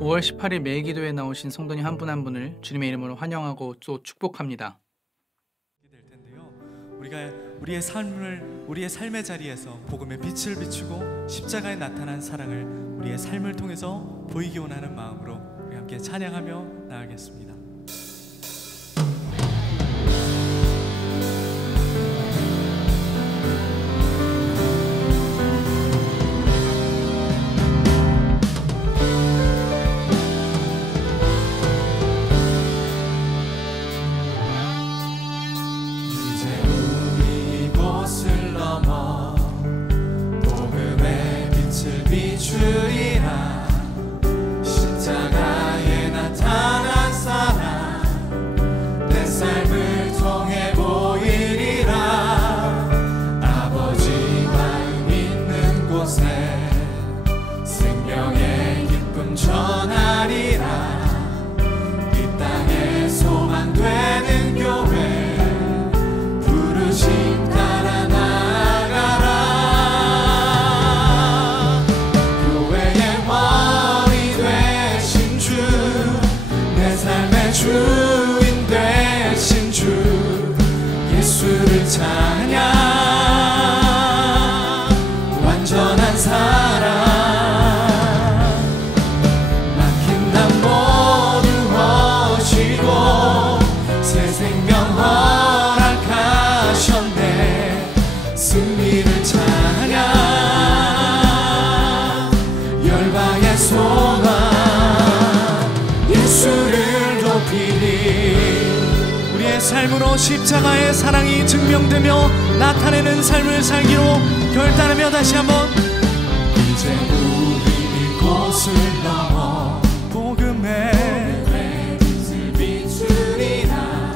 5월 18일 매일기도에 나오신 성도님 한 분 한 분을 주님의 이름으로 환영하고 또 축복합니다. 될 텐데요. 우리가 우리의 삶의 자리에서 복음의 빛을 비추고 십자가에 나타난 사랑을 우리의 삶을 통해서 보이기 원하는 마음으로 우리 함께 찬양하며 나아가겠습니다. 주인 되신 주 예수를 찬양 완전한 사랑 막힌 담 모두 허시고 새 생명 허락하셨네 승리를 찬양 열방의 소망 예수를 우리의 삶으로 십자가의 사랑이 증명되며 나타내는 삶을 살기로 결단하며 다시 한번 이제 우리 이곳을 넘어 복음의 빛을 비추리라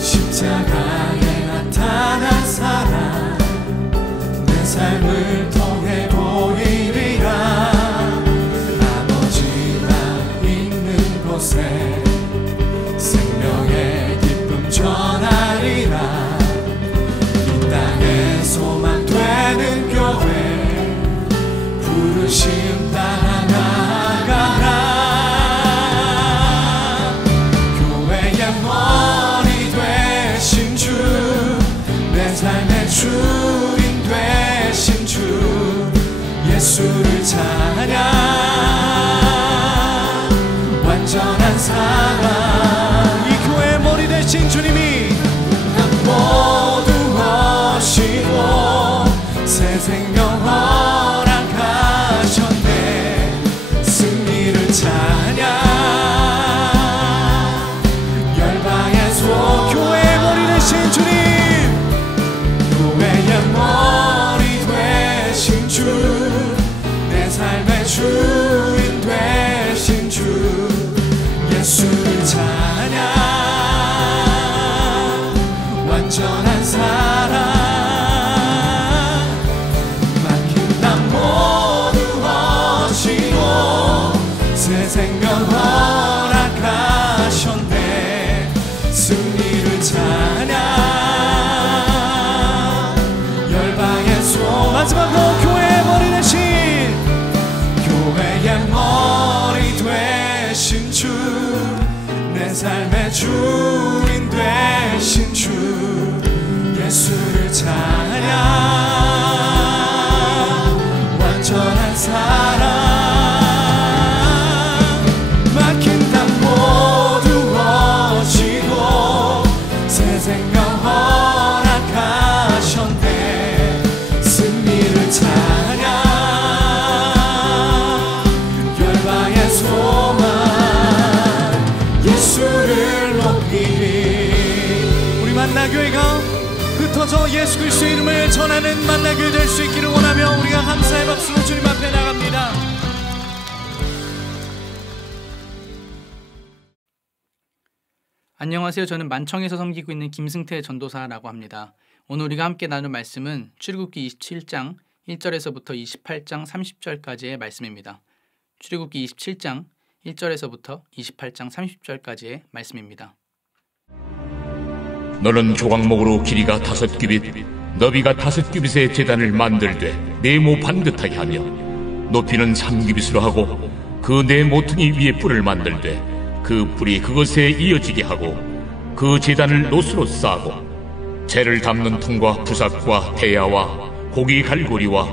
십자가에 나타난 사랑 내 삶을 통해 보이리라 아버지가 있는 곳에 생명의 기쁨 전하리라 이 땅에 소망 되는 교회 부르심 따라 나가라 교회의 머리 되신 주 내 삶의 주인 되신 주 예수를 찬양 완전한 사랑 이 교회의 머리 되신 주님이 모두 허시고 새 생명 허락하셨네 승리를 찬양 열방의 소 교회의 머리 되신 주님 교회의 머리 되신 주 내 삶의 주인 되신 주 예수를 찬양 완전한 사랑 막힌 담 모두 허시고 새 생명 허락하셨네 승리를 찬양 열방의 소 마지막으로 교회의 머리 되신 교회의 머리 되신 주 내 삶의 주인 되신 주 예수를 찬양 완전한 사랑 막힌 담 모두 허시고 새 생명 허락하셨네 승리를 찬양 열방의 소망 예수를 높이리 우리 만나교회가 흩어져 예수 그리스도의 이름을 전하는 만나교회 될 수 있기를 원하며 우리가 감사의 박수로 주님 앞에 나갑니다. 안녕하세요. 저는 만청에서 섬기고 있는 김승태 전도사라고 합니다. 오늘 우리가 함께 나눌 말씀은 출애굽기 27장 1절에서부터 28장 30절까지의 말씀입니다. 출애굽기 27장 1절에서부터 28장 30절까지의 말씀입니다. 너는 조각목으로 길이가 5규빗, 너비가 5규빗의 제단을 만들되 네모 반듯하게 하며 높이는 3규빗으로 하고 그 네 모퉁이 위에 뿔을 만들되 그 뿔이 그것에 이어지게 하고 그 제단을 노스로 싸고 재를 담는 통과 부삭과 태야와 고기 갈고리와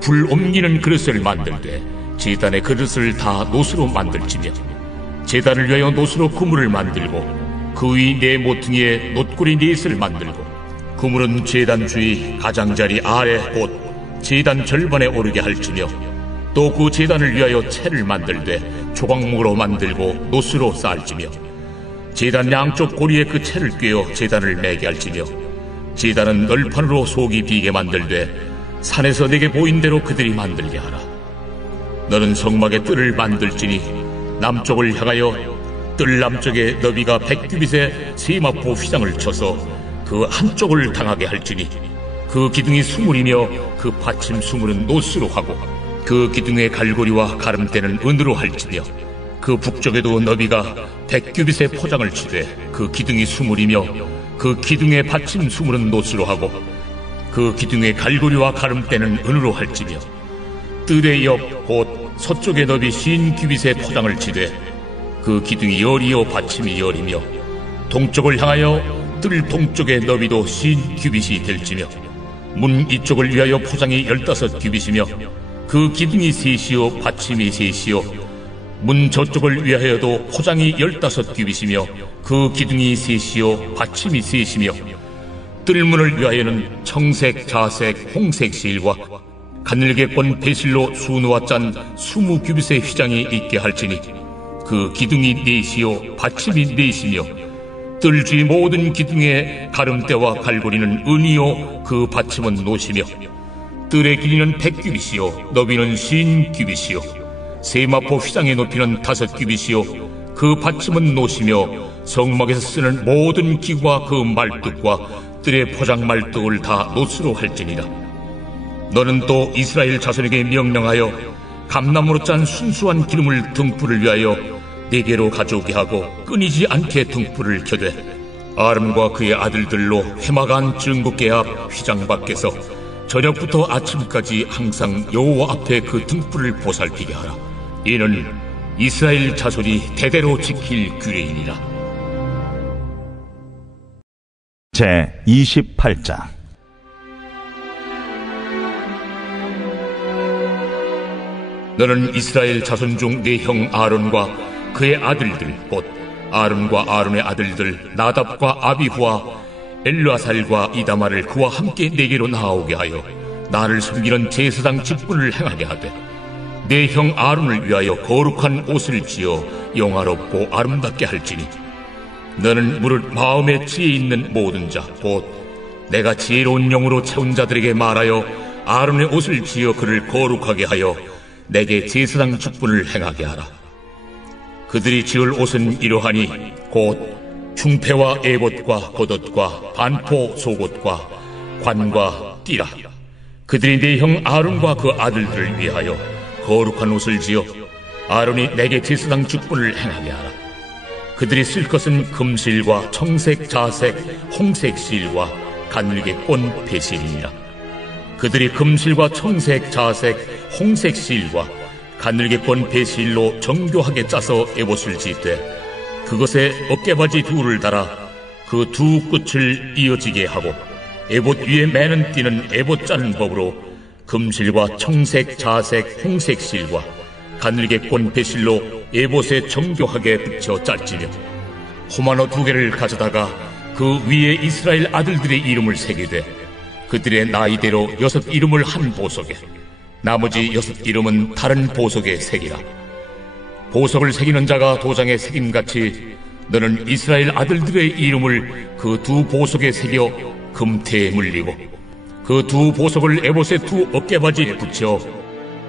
불 옮기는 그릇을 만들되 제단의 그릇을 다 노스로 만들지며 제단을 위하여 노스로 그물을 만들고 그 위 네 모퉁이에 놋고리 넷을 만들고 그물은 제단 주위 가장자리 아래 곧 제단 절반에 오르게 할지며 또 그 제단을 위하여 채를 만들되 조각목으로 만들고 노스로 쌓을지며 제단 양쪽 고리에 그 채를 꿰어 제단을 매게 할지며 제단은 널판으로 속이 비게 만들되 산에서 내게 보인 대로 그들이 만들게 하라. 너는 성막에 뜰을 만들지니 남쪽을 향하여 뜰 남쪽에 너비가 100규빗의 세마포 휘장을 쳐서 그 한쪽을 당하게 할지니 그 기둥이 수물이며 그 받침 수물은 노스로 하고 그 기둥의 갈고리와 가름대는 은으로 할지며 그 북쪽에도 너비가 100규빗의 포장을 치되 그 기둥이 수물이며 그 기둥의 받침 수물은 노스로 하고 그 기둥의 갈고리와 가름대는 은으로 할지며 뜰의 옆 곧 서쪽의 너비 50규빗의 포장을 치되 그 기둥이 열이요 받침이 열이며 동쪽을 향하여 뜰 동쪽의 너비도 50규빗이 될지며 문 이쪽을 위하여 포장이 15규빗이며 그 기둥이 셋이요 받침이 셋이요 문 저쪽을 위하여도 포장이 15규빗이며 그 기둥이 셋이요 받침이 셋이며 뜰문을 위하여는 청색, 자색, 홍색 실과 가늘게 꼰 배실로 수누와 짠 20규빗의 휘장이 있게 할지니 그 기둥이 넷이요 받침이 넷이며 뜰 주위 모든 기둥의 가름대와 갈고리는 은이요 그 받침은 노시며 뜰의 길이는 100규빗이요 너비는 50규빗이요 세마포 휘장의 높이는 5규빗이요 그 받침은 노시며 성막에서 쓰는 모든 기구와 그 말뚝과 뜰의 포장 말뚝을 다 노스로 할지니라. 너는 또 이스라엘 자손에게 명령하여 감나무로 짠 순수한 기름을 등불을 위하여 네게로 가져오게 하고 끊이지 않게 등불을 켜되 아름과 그의 아들들로 회막안 증거궤 앞 휘장 밖에서 저녁부터 아침까지 항상 여호와 앞에 그 등불을 보살피게 하라. 이는 이스라엘 자손이 대대로 지킬 규례이니라. 제 28장. 너는 이스라엘 자손 중 네 형 아론과 그의 아들들 곧 아론과 아론의 아들들 나답과 아비후와 엘르아살과 이다마를 그와 함께 내게로 나아오게 하여 나를 섬기는 제사장 직분을 행하게 하되 내 형 아론을 위하여 거룩한 옷을 지어 영화롭고 아름답게 할지니 너는 무릇 마음에 지혜 있는 모든 자 곧 내가 지혜로운 영으로 채운 자들에게 말하여 아론의 옷을 지어 그를 거룩하게 하여 내게 제사장 직분을 행하게 하라. 그들이 지을 옷은 이러하니 곧 흉패와 에봇과 겉옷과 반포 속옷과 관과 띠라. 그들이 내 형 아론과 그 아들들을 위하여 거룩한 옷을 지어 아론이 내게 제사장 직분을 행하게 하라. 그들이 쓸 것은 금실과 청색, 자색, 홍색 실과 가늘게 꼰 배실이니라. 그들이 금실과 청색, 자색, 홍색 실과 가늘게 꼰 배실로 정교하게 짜서 에봇을 짓되 그것에 어깨바지 둘을 달아 그 두 끝을 이어지게 하고 에봇 위에 매는 띠는 에봇 짜는 법으로 금실과 청색, 자색, 홍색 실과 가늘게 꼰 배실로 에봇에 정교하게 붙여 짤지며 호마노 2개를 가져다가 그 위에 이스라엘 아들들의 이름을 새기되 그들의 나이대로 6 이름을 한 보석에 나머지 6 이름은 다른 보석에 새기라. 보석을 새기는 자가 도장에 새김같이 너는 이스라엘 아들들의 이름을 그 2 보석에 새겨 금태에 물리고 그 2 보석을 에봇의 2 어깨바지에 붙여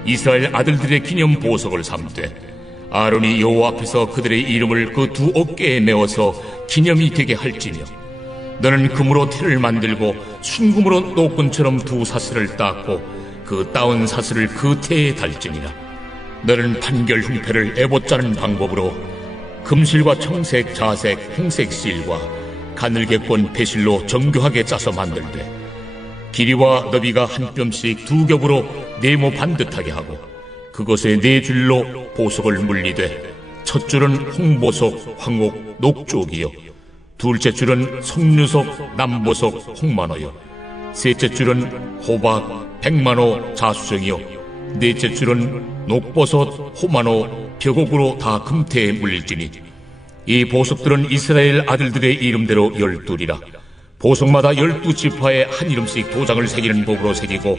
이스라엘 아들들의 기념 보석을 삼되 아론이 여호와 앞에서 그들의 이름을 그 2 어깨에 메어서 기념이 되게 할지며 너는 금으로 태를 만들고 순금으로 노끈처럼 2 사슬을 닦고 그 따온 사슬을 그 태에 달지니라. 너는 판결 흉패를 에봇 짜는 방법으로 금실과 청색, 자색, 홍색 실과 가늘게 꼰 배실로 정교하게 짜서 만들되 길이와 너비가 한 뼘씩 2겹으로 네모 반듯하게 하고 그것에 네 줄로 보석을 물리되 첫 줄은 홍보석, 황옥, 녹쪽이요 둘째 줄은 석류석, 남보석, 홍만호요 셋째 줄은 호박, 백만호, 자수정이요 넷째 줄은 녹버섯, 호만호, 벽옥으로 다 금태에 물릴지니 이 보석들은 이스라엘 아들들의 이름대로 12이라 보석마다 12지파에 한 이름씩 도장을 새기는 법으로 새기고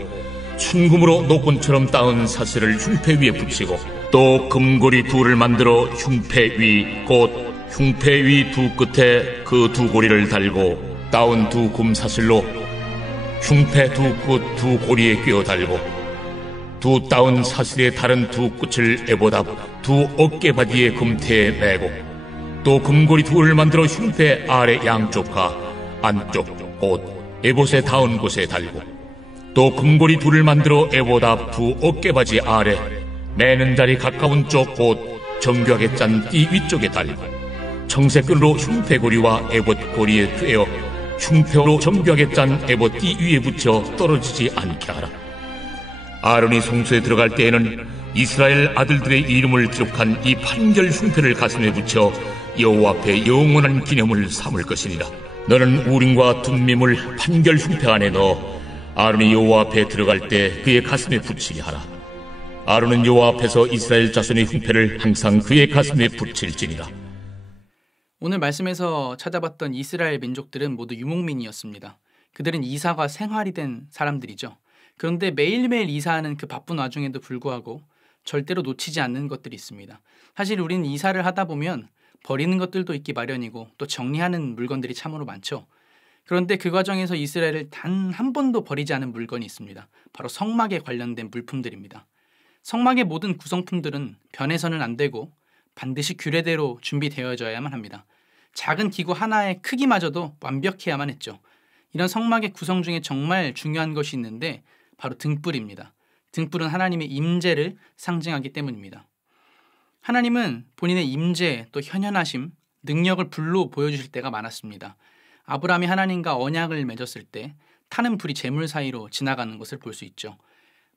순금으로 노건처럼 따은 사슬을 흉패 위에 붙이고 또 금고리 둘을 만들어 흉패 위 곧 흉패 위 두 끝에 그 두 고리를 달고 따은 두 금사슬로 흉패 두 끝 두 고리에 꿰어 달고 두 따은 사슬의 다른 두 끝을 에봇 앞 두 어깨바디의 금태에 매고 또 금고리 둘을 만들어 흉패 아래 양쪽과 안쪽 곧 에봇에 닿은 곳에 달고 또 금고리 둘을 만들어 에봇 앞 두 어깨바지 아래 매는 자리 가까운 쪽 곧 정교하게 짠 띠 위쪽에 달고 청색끈으로 흉패고리와 에봇 고리에 꿰어 흉패로 정교하게 짠 에봇 띠 위에 붙여 떨어지지 않게 하라. 아론이 성소에 들어갈 때에는 이스라엘 아들들의 이름을 기록한 이 판결 흉패를 가슴에 붙여 여호와 앞에 영원한 기념을 삼을 것이니라. 너는 우림과 둠밈을 판결 흉패 안에 넣어 아론이 여호와 앞에 들어갈 때 그의 가슴에 붙이게 하라. 아론은 여호와 앞에서 이스라엘 자손의 흉패를 항상 그의 가슴에 붙일지니라. 오늘 말씀에서 찾아봤던 이스라엘 민족들은 모두 유목민이었습니다. 그들은 이사가 생활이 된 사람들이죠. 그런데 매일매일 이사하는 그 바쁜 와중에도 불구하고 절대로 놓치지 않는 것들이 있습니다. 사실 우리는 이사를 하다 보면 버리는 것들도 있기 마련이고 또 정리하는 물건들이 참으로 많죠. 그런데 그 과정에서 이스라엘을 단 한 번도 버리지 않은 물건이 있습니다. 바로 성막에 관련된 물품들입니다. 성막의 모든 구성품들은 변해서는 안 되고 반드시 규례대로 준비되어져야만 합니다. 작은 기구 하나의 크기마저도 완벽해야만 했죠. 이런 성막의 구성 중에 정말 중요한 것이 있는데 바로 등불입니다. 등불은 하나님의 임재를 상징하기 때문입니다. 하나님은 본인의 임재 또 현현하심, 능력을 불로 보여주실 때가 많았습니다. 아브라함이 하나님과 언약을 맺었을 때 타는 불이 재물 사이로 지나가는 것을 볼 수 있죠.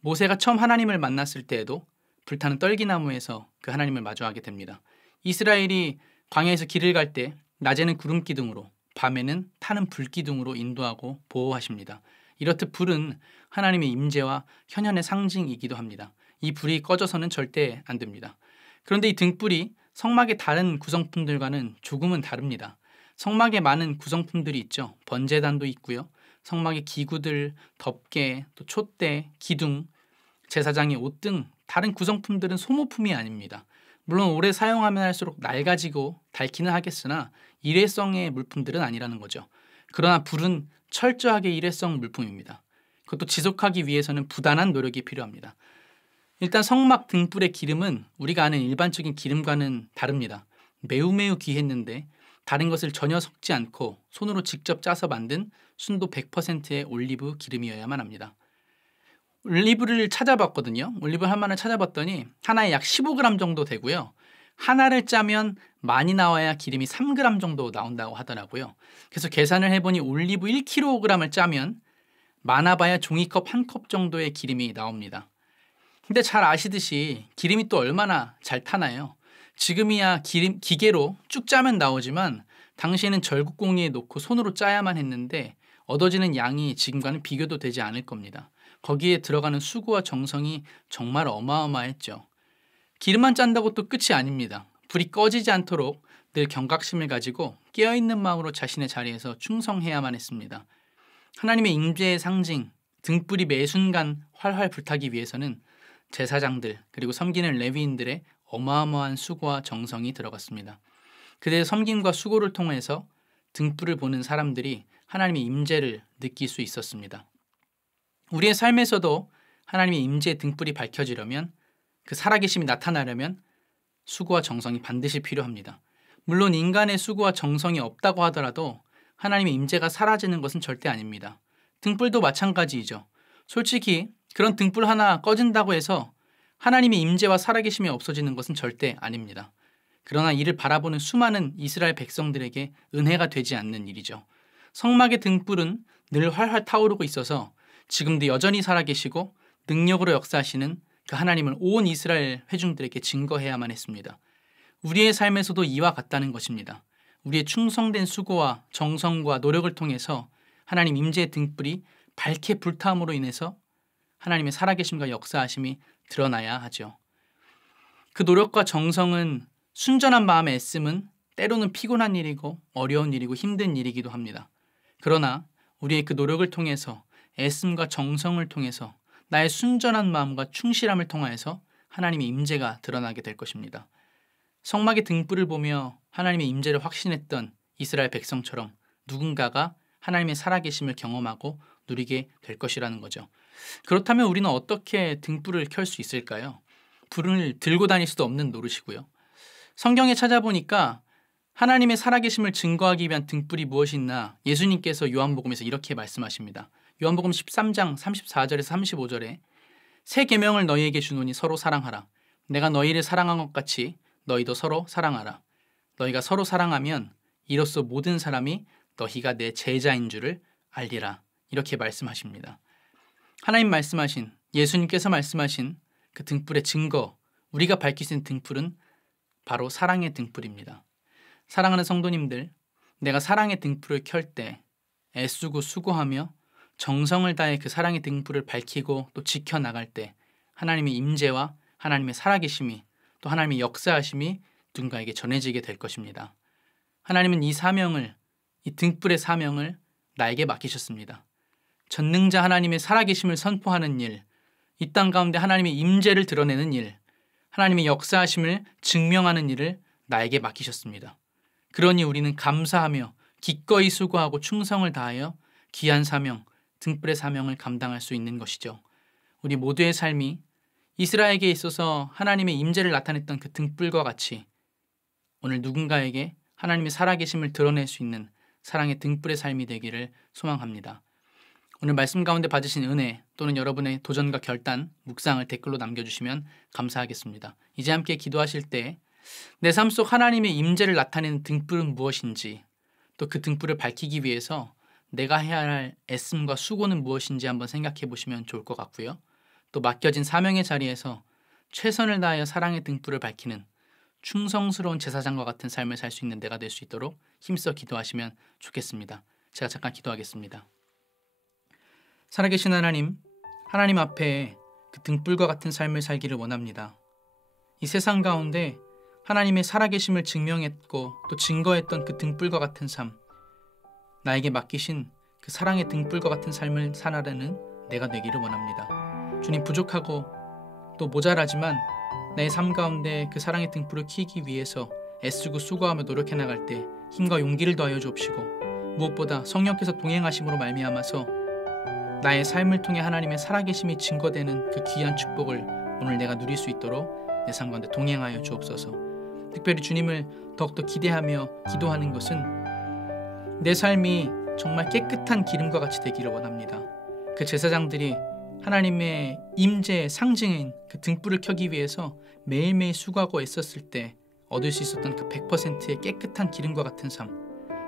모세가 처음 하나님을 만났을 때에도 불타는 떨기나무에서 그 하나님을 마주하게 됩니다. 이스라엘이 광야에서 길을 갈 때 낮에는 구름 기둥으로 밤에는 타는 불 기둥으로 인도하고 보호하십니다. 이렇듯 불은 하나님의 임재와 현현의 상징이기도 합니다. 이 불이 꺼져서는 절대 안 됩니다. 그런데 이 등불이 성막의 다른 구성품들과는 조금은 다릅니다. 성막에 많은 구성품들이 있죠. 번제단도 있고요. 성막의 기구들, 덮개, 또 촛대, 기둥, 제사장의 옷 등 다른 구성품들은 소모품이 아닙니다. 물론 오래 사용하면 할수록 낡아지고 닳기는 하겠으나 일회성의 물품들은 아니라는 거죠. 그러나 불은 철저하게 일회성 물품입니다. 그것도 지속하기 위해서는 부단한 노력이 필요합니다. 일단 성막 등불의 기름은 우리가 아는 일반적인 기름과는 다릅니다. 매우 귀했는데 다른 것을 전혀 섞지 않고 손으로 직접 짜서 만든 순도 100%의 올리브 기름이어야만 합니다. 올리브를 찾아봤거든요. 올리브 하나를 찾아봤더니 하나에 약 15g 정도 되고요. 하나를 짜면 많이 나와야 기름이 3g 정도 나온다고 하더라고요. 그래서 계산을 해보니 올리브 1kg을 짜면 많아봐야 종이컵 1컵 정도의 기름이 나옵니다. 근데 잘 아시듯이 기름이 또 얼마나 잘 타나요? 지금이야 기계로 쭉 짜면 나오지만 당시에는 절국공이에 놓고 손으로 짜야만 했는데 얻어지는 양이 지금과는 비교도 되지 않을 겁니다. 거기에 들어가는 수고와 정성이 정말 어마어마했죠. 기름만 짠다고 또 끝이 아닙니다. 불이 꺼지지 않도록 늘 경각심을 가지고 깨어있는 마음으로 자신의 자리에서 충성해야만 했습니다. 하나님의 임재의 상징, 등불이 매 순간 활활 불타기 위해서는 제사장들 그리고 섬기는 레위인들의 어마어마한 수고와 정성이 들어갔습니다. 그들의 섬김과 수고를 통해서 등불을 보는 사람들이 하나님의 임재를 느낄 수 있었습니다. 우리의 삶에서도 하나님의 임재의 등불이 밝혀지려면 그 살아계심이 나타나려면 수고와 정성이 반드시 필요합니다. 물론 인간의 수고와 정성이 없다고 하더라도 하나님의 임재가 사라지는 것은 절대 아닙니다. 등불도 마찬가지이죠. 솔직히 그런 등불 하나 꺼진다고 해서 하나님의 임재와 살아계심이 없어지는 것은 절대 아닙니다. 그러나 이를 바라보는 수많은 이스라엘 백성들에게 은혜가 되지 않는 일이죠. 성막의 등불은 늘 활활 타오르고 있어서 지금도 여전히 살아계시고 능력으로 역사하시는 그 하나님을 온 이스라엘 회중들에게 증거해야만 했습니다. 우리의 삶에서도 이와 같다는 것입니다. 우리의 충성된 수고와 정성과 노력을 통해서 하나님 임재의 등불이 밝게 불타함으로 인해서 하나님의 살아계심과 역사하심이 드러나야 하죠. 그 노력과 정성은 순전한 마음에 애씀은 때로는 피곤한 일이고 어려운 일이고 힘든 일이기도 합니다. 그러나 우리의 그 노력을 통해서 애씀과 정성을 통해서 나의 순전한 마음과 충실함을 통하여서 하나님의 임재가 드러나게 될 것입니다. 성막의 등불을 보며 하나님의 임재를 확신했던 이스라엘 백성처럼 누군가가 하나님의 살아계심을 경험하고 누리게 될 것이라는 거죠. 그렇다면 우리는 어떻게 등불을 켤 수 있을까요? 불을 들고 다닐 수도 없는 노릇이고요. 성경에 찾아보니까 하나님의 살아계심을 증거하기 위한 등불이 무엇이 있나 예수님께서 요한복음에서 이렇게 말씀하십니다. 요한복음 13장 34절에서 35절에 새 계명을 너희에게 주노니 서로 사랑하라. 내가 너희를 사랑한 것 같이 너희도 서로 사랑하라. 너희가 서로 사랑하면 이로써 모든 사람이 너희가 내 제자인 줄을 알리라. 이렇게 말씀하십니다. 하나님 말씀하신, 예수님께서 말씀하신 그 등불의 증거, 우리가 밝힐 수 있는 등불은 바로 사랑의 등불입니다. 사랑하는 성도님들, 내가 사랑의 등불을 켤 때 애쓰고 수고하며 정성을 다해 그 사랑의 등불을 밝히고 또 지켜나갈 때 하나님의 임재와 하나님의 살아계심이 또 하나님의 역사하심이 누군가에게 전해지게 될 것입니다. 하나님은 이 사명을, 이 등불의 사명을 나에게 맡기셨습니다. 전능자 하나님의 살아계심을 선포하는 일, 이 땅 가운데 하나님의 임재를 드러내는 일, 하나님의 역사하심을 증명하는 일을 나에게 맡기셨습니다. 그러니 우리는 감사하며 기꺼이 수고하고 충성을 다하여 귀한 사명, 등불의 사명을 감당할 수 있는 것이죠. 우리 모두의 삶이 이스라엘에게 있어서 하나님의 임재를 나타냈던 그 등불과 같이 오늘 누군가에게 하나님의 살아계심을 드러낼 수 있는 사랑의 등불의 삶이 되기를 소망합니다. 오늘 말씀 가운데 받으신 은혜 또는 여러분의 도전과 결단, 묵상을 댓글로 남겨주시면 감사하겠습니다. 이제 함께 기도하실 때 내 삶 속 하나님의 임재를 나타내는 등불은 무엇인지, 또 그 등불을 밝히기 위해서 내가 해야 할 애씀과 수고는 무엇인지 한번 생각해 보시면 좋을 것 같고요. 또 맡겨진 사명의 자리에서 최선을 다하여 사랑의 등불을 밝히는 충성스러운 제사장과 같은 삶을 살 수 있는 내가 될 수 있도록 힘써 기도하시면 좋겠습니다. 제가 잠깐 기도하겠습니다. 살아계신 하나님, 하나님 앞에 그 등불과 같은 삶을 살기를 원합니다. 이 세상 가운데 하나님의 살아계심을 증명했고 또 증거했던 그 등불과 같은 삶, 나에게 맡기신 그 사랑의 등불과 같은 삶을 살아내는 내가 되기를 원합니다. 주님, 부족하고 또 모자라지만 내 삶 가운데 그 사랑의 등불을 켜기 위해서 애쓰고 수고하며 노력해 나갈 때 힘과 용기를 더하여 주옵시고, 무엇보다 성령께서 동행하심으로 말미암아서 나의 삶을 통해 하나님의 살아계심이 증거되는 그 귀한 축복을 오늘 내가 누릴 수 있도록 내 삶 가운데 동행하여 주옵소서. 특별히 주님을 더욱더 기대하며 기도하는 것은 내 삶이 정말 깨끗한 기름과 같이 되기를 원합니다. 그 제사장들이 하나님의 임재의 상징인 그 등불을 켜기 위해서 매일매일 수고하고 애썼을 때 얻을 수 있었던 그 100%의 깨끗한 기름과 같은 삶,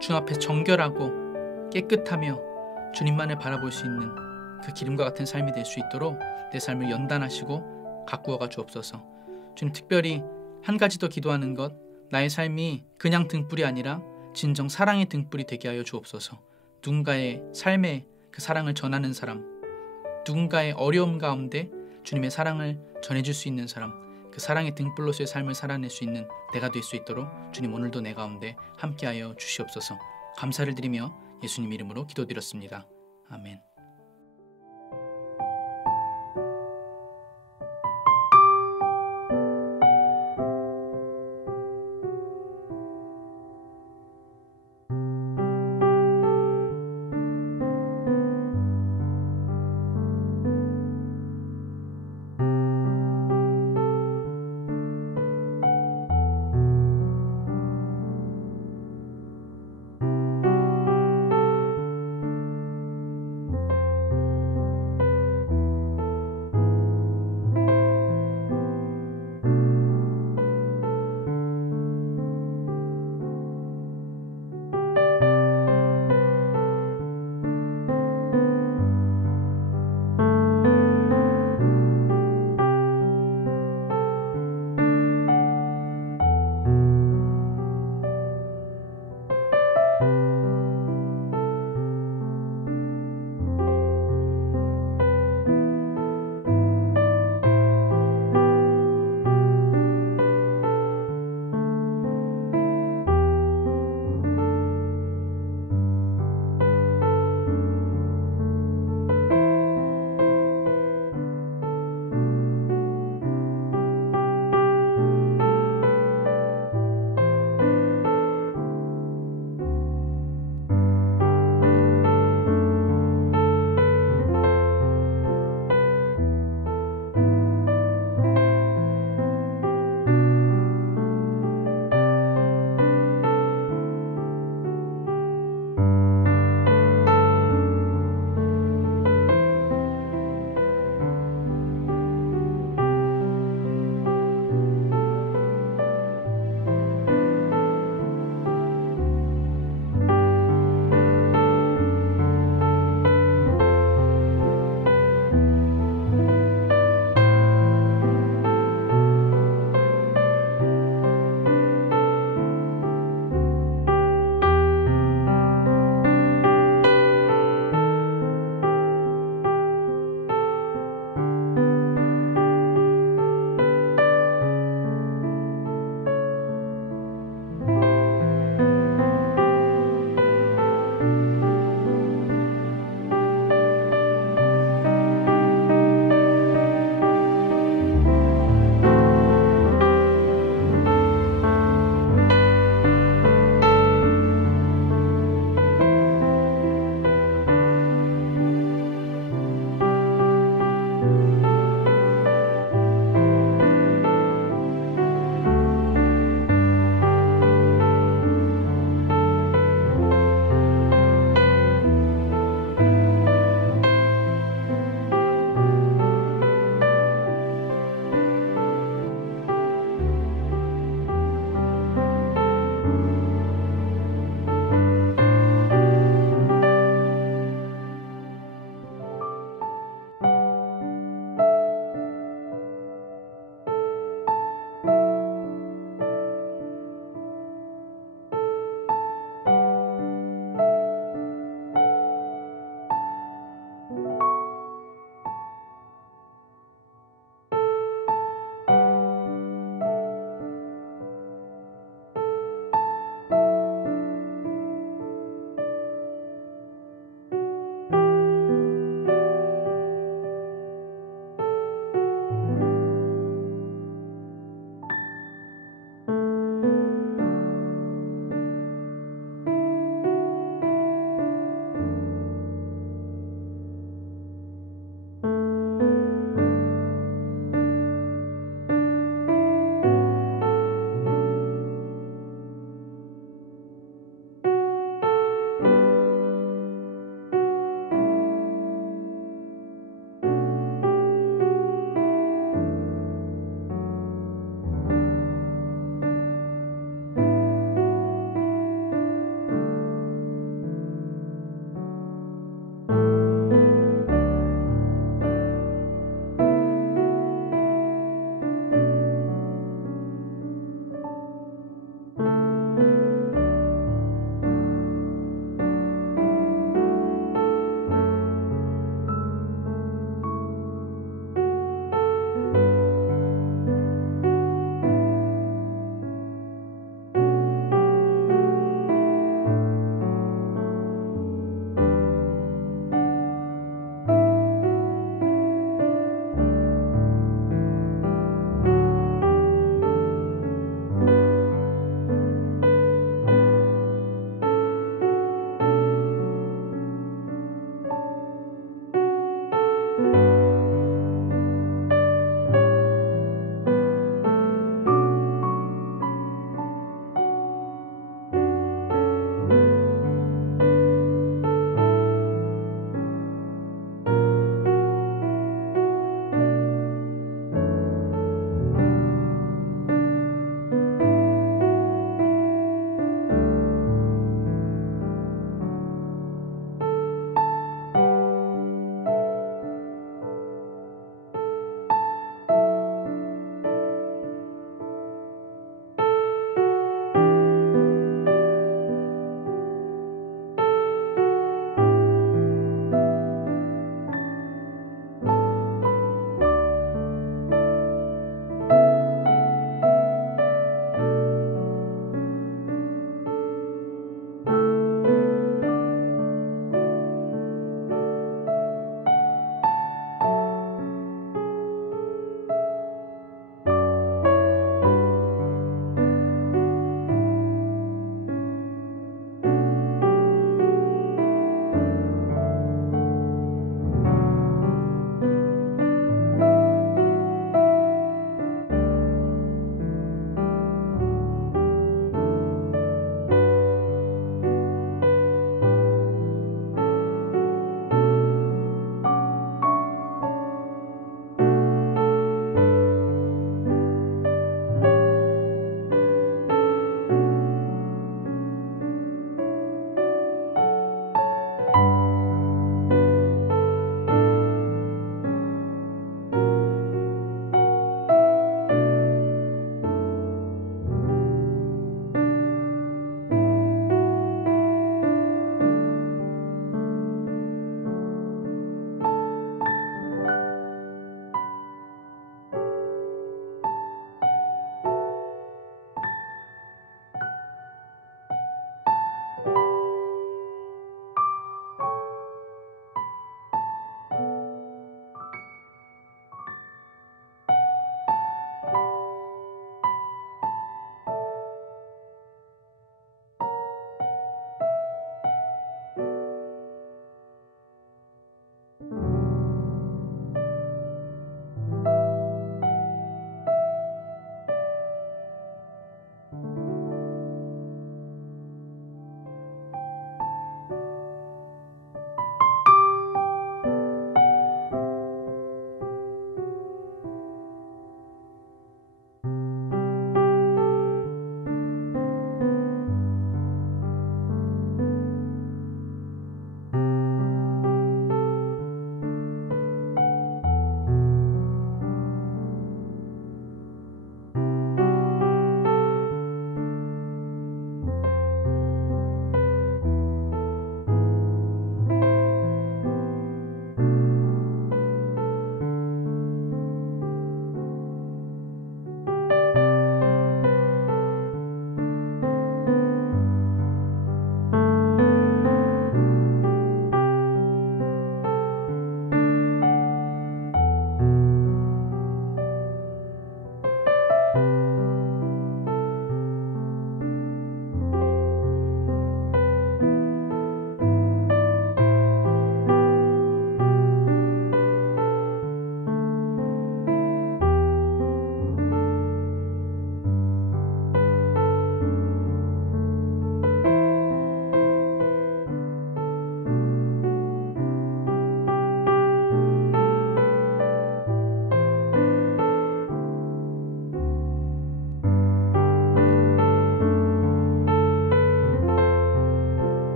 주 앞에 정결하고 깨끗하며 주님만을 바라볼 수 있는 그 기름과 같은 삶이 될 수 있도록 내 삶을 연단하시고 가꾸어가 주옵소서. 주님, 특별히 한 가지 더 기도하는 것, 나의 삶이 그냥 등불이 아니라 진정 사랑의 등불이 되게 하여 주옵소서. 누군가의 삶에 그 사랑을 전하는 사람, 누군가의 어려움 가운데 주님의 사랑을 전해줄 수 있는 사람, 그 사랑의 등불로서의 삶을 살아낼 수 있는 내가 될 수 있도록 주님, 오늘도 내 가운데 함께하여 주시옵소서. 감사를 드리며 예수님 이름으로 기도드렸습니다. 아멘.